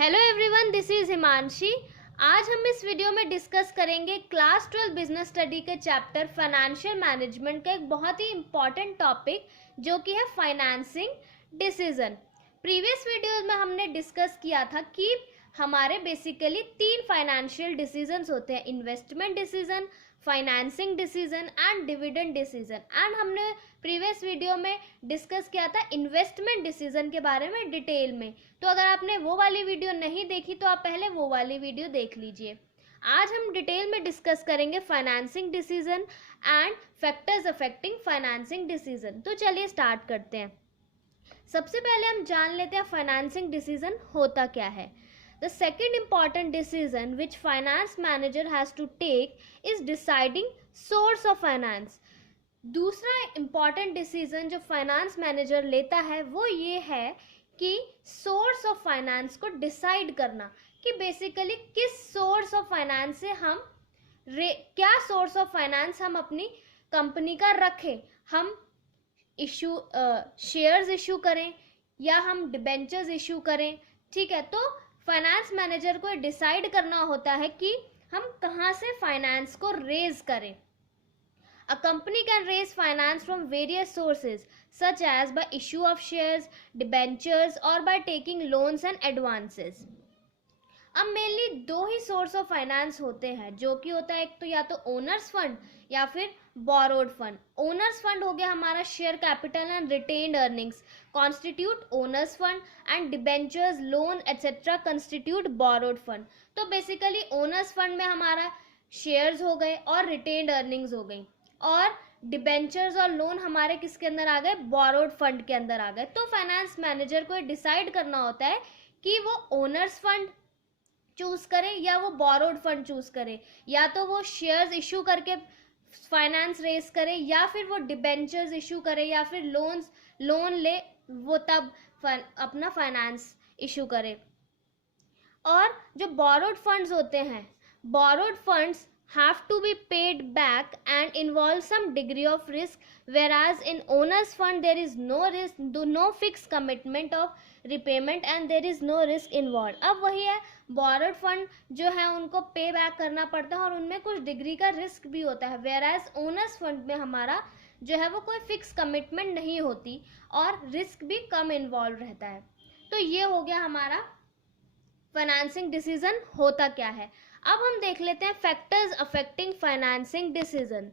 Hello everyone, this is Himanshi. आज हम इस वीडियो में डिस्कस करेंगे क्लास 12 बिजनेस स्टडी के चैप्टर फाइनेंशियल मैनेजमेंट का एक बहुत ही इंपॉर्टेंट टॉपिक जो कि है फाइनेंसिंग डिसीजन। प्रीवियस वीडियो में हमने डिस्कस किया था कि हमारे बेसिकली 3 फाइनेंशियल डिसीजंस होते हैं, investment decision, financing decision and dividend decision. And हमने प्रीवियस वीडियो में डिस्कस किया था इन्वेस्टमेंट डिसीजन के बारे में डिटेल में। तो अगर आपने वो वाली वीडियो नहीं देखी तो आप पहले वो वाली वीडियो देख लीजिए। आज हम डिटेल में डिस्कस करेंगे financing decision and factors affecting financing decision. तो चलिए स्टार्ट करते हैं। सबसे पहले हम जान लेते हैं फाइनेंसिंग डिसीजन होता क्या है। The second important decision which finance manager has to take is deciding source of finance. दूसरा important decision जो फाइनेंस मैनेजर लेता है वो ये है कि सोर्स ऑफ फाइनेंस को डिसाइड करना कि बेसिकली किस सोर्स ऑफ फाइनेंस से हम क्या सोर्स ऑफ फाइनेंस हम अपनी कंपनी का रखें। हम शेयर्स इशू करें या हम डिबेंचर्स इशू करें, ठीक है। तो फाइनेंस मैनेजर को डिसाइड करना होता है कि हम कहाँ से फाइनेंस को रेज करें। A company can raise finance from various sources such as by issue of shares, debentures or by taking loans and advances. अब mainly 2 he source of finance होते हैं, जो कि होता है एक तो या तो ओनर्स फंड या फिर बोरोड फंड। ओनर्स फंड हो गया हमारा share capital and retained earnings constitute owner's fund and debentures, loan etcetera constitute borrowed fund. तो बेसिकली ओनर्स फंड में हमारा शेयर्स हो गए और रिटेन्ड अर्निंग्स हो गई, और डिबेंचर्स और लोन हमारे किसके अंदर आ गए, बोरोड फंड के अंदर आ गए। तो फाइनेंस मैनेजर को डिसाइड करना होता है कि वो ओनर्स फंड चूज करे या वो बोरोड फंड चूज करे, या तो वो शेयर्स इशू करके फाइनेंस रेस करे या फिर वो डिबेंचर्स इशू करे या फिर लोन ले वो तब अपना फाइनेंस इशू करे। और जो बोरोड फंड्स होते हैं, borrowed funds have to be paid back and involve some degree of risk, whereas in owners fund there is no risk, no fixed commitment of repayment and there is no risk involved। अब वही है, borrowed fund जो है उनको पे back करना पड़ता है और उनमें कुछ डिग्री का रिस्क भी होता है, whereas owners fund में हमारा जो है वो कोई फिक्स कमिटमेंट नहीं होती और रिस्क भी कम इन्वॉल्व रहता है। तो ये हो गया हमारा फाइनेंसिंग डिसीजन होता क्या है। अब हम देख लेते हैं फैक्टर्स अफेक्टिंग फाइनेंसिंग डिसीजन,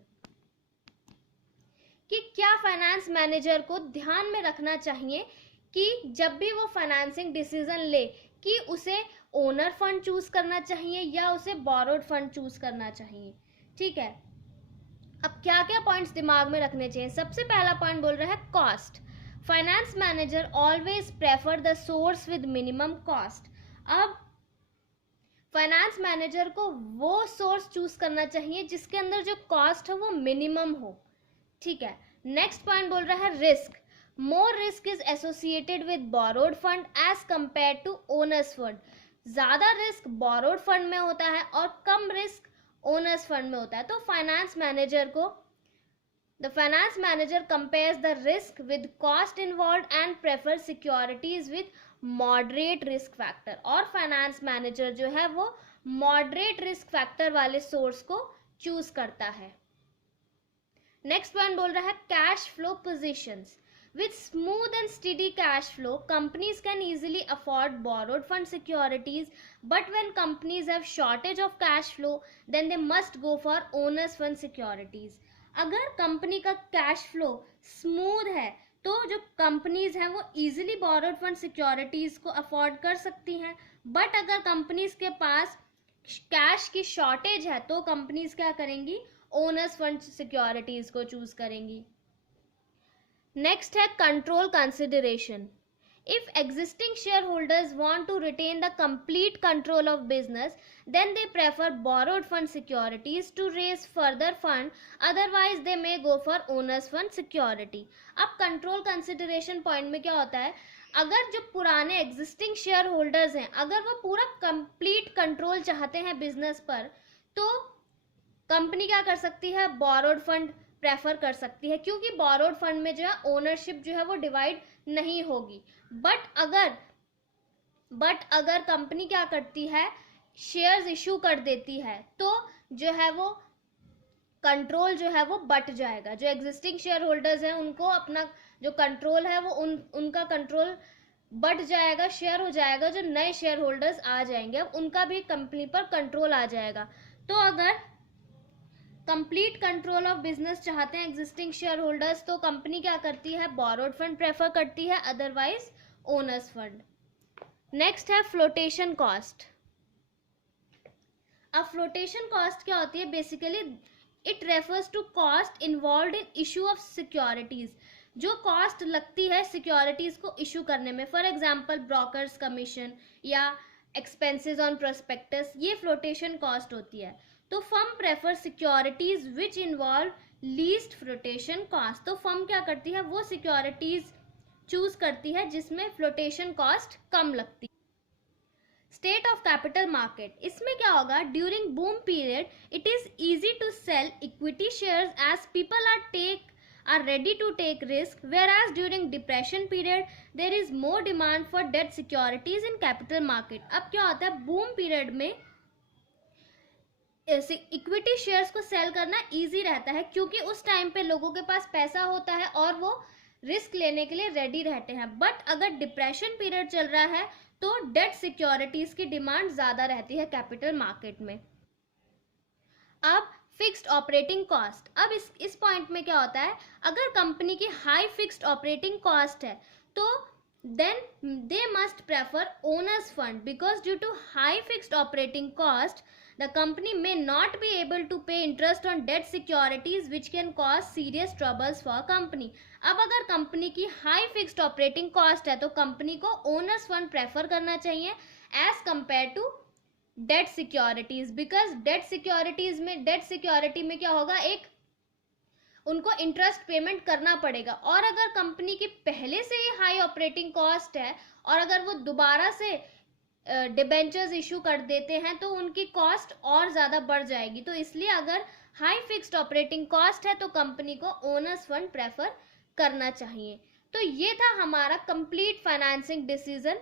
कि क्या फाइनेंस मैनेजर को ध्यान में रखना चाहिए कि जब भी वो फाइनेंसिंग डिसीजन ले कि उसे ओनर फंड चूज करना चाहिए या उसे बोरोड फंड चूज करना चाहिए, ठीक है। अब क्या क्या पॉइंट्स दिमाग में रखने चाहिए। सबसे पहला पॉइंट बोल रहा है cost. Finance manager always prefer the source with minimum cost. अब फाइनेंस मैनेजर को वो सोर्स चूज करना चाहिए जिसके अंदर जो कॉस्ट हो वो मिनिमम हो, ठीक है। नेक्स्ट पॉइंट बोल रहा है risk. More risk is associated with borrowed fund as compare to owners fund. ज्यादा रिस्क बोरोड फंड में होता है और कम रिस्क ओनर्स फंड में होता है। तो finance manager compares the risk with cost involve and prefer securities with moderate risk factor. और फाइनेंस मैनेजर जो है वो मॉडरेट रिस्क फैक्टर वाले सोर्स को चूज करता है। नेक्स्ट पॉइंट बोल रहा है cash flow positions. With smooth and steady cash flow companies can easily afford borrowed fund securities, but when companies have shortage of cash flow then they must go for owners fund securities. अगर company का cash flow smooth है तो जो companies हैं वो easily borrowed fund securities को afford कर सकती हैं, बट अगर कंपनीज के पास कैश की शॉर्टेज है तो कंपनीज क्या करेंगी, ओनर्स फंड सिक्योरिटीज को चूज करेंगी। नेक्स्ट है control consideration. If existing shareholders want to retain the complete control of business, then they prefer borrowed fund securities to raise further fund, otherwise they may go for owners fund security। अब control consideration point में क्या होता है, अगर जो पुराने existing shareholders हैं अगर वो पूरा complete control चाहते हैं बिजनेस पर, तो कंपनी क्या कर सकती है, borrowed fund प्रेफर कर सकती है, क्योंकि बोरोड फंड में जो है ओनरशिप जो है वो डिवाइड नहीं होगी। बट अगर बट अगर कंपनी क्या करती है, शेयर्स इशू कर देती है, तो जो है वो कंट्रोल जो है वो बट जाएगा। जो एग्जिस्टिंग शेयर होल्डर्स हैं उनको अपना जो कंट्रोल है वो उनका कंट्रोल बढ़ जाएगा, शेयर हो जाएगा। जो नए शेयर होल्डर्स आ जाएंगे अब उनका भी कंपनी पर कंट्रोल आ जाएगा। तो अगर कंप्लीट कंट्रोल ऑफ बिजनेस चाहते हैं एग्जिस्टिंग शेयर होल्डर्स, तो कंपनी क्या करती है, बोरोड फंड प्रेफर करती है, अदरवाइज ओनर्स फंड। नेक्स्ट है फ्लोटेशन कॉस्ट। अब फ्लोटेशन कॉस्ट क्या होती है, basically it refers to cost involve in issue of securities. जो कॉस्ट लगती है सिक्योरिटीज को इशू करने में, फॉर एग्जांपल ब्रोकर्स कमीशन या एक्सपेंसेस ऑन प्रोस्पेक्टस, ये फ्लोटेशन कॉस्ट होती है। तो firm prefer securities which involve least flotation cost. तो फर्म क्या करती है, वो सिक्योरिटीज चूज करती है जिसमें फ्लोटेशन कॉस्ट कम लगती है। स्टेट ऑफ कैपिटल मार्केट, इसमें क्या होगा, during boom period it is easy to sell equity shares as people are ready to take risk, whereas during depression period there is more demand for debt securities in capital market. अब क्या होता है, boom period में equity shares को cell करना easy रहता है, क्योंकि उस टाइम पे लोगों के पास पैसा होता है और वो रिस्क लेने के लिए रेडी रहते हैं। बट अगर डिप्रेशन पीरियड चल रहा है तो डेट सिक्योरिटीज की डिमांड ज्यादा रहती है कैपिटल मार्केट में। अब फिक्स्ड ऑपरेटिंग कॉस्ट, अब इस पॉइंट में क्या होता है, अगर कंपनी की हाई फिक्स्ड ऑपरेटिंग कॉस्ट है तो then they must prefer owners fund, because due to high fixed operating cost the company may not be able to pay interest on debt securities which can cause serious troubles for company. अब अगर company की high fixed operating cost है तो company को owner's fund prefer करना चाहिए as compare to debt securities, because debt security में क्या होगा, एक उनको इंटरेस्ट पेमेंट करना पड़ेगा। और अगर कंपनी की पहले से ही हाई ऑपरेटिंग कॉस्ट है और अगर वो दोबारा से डिबेंचर्स इशू कर देते हैं तो उनकी कॉस्ट और ज़्यादा बढ़ जाएगी। तो इसलिए अगर हाई फिक्स्ड ऑपरेटिंग कॉस्ट है तो कंपनी को ओनर्स फंड प्रेफर करना चाहिए। तो ये था हमारा कंप्लीट फाइनेंसिंग डिसीजन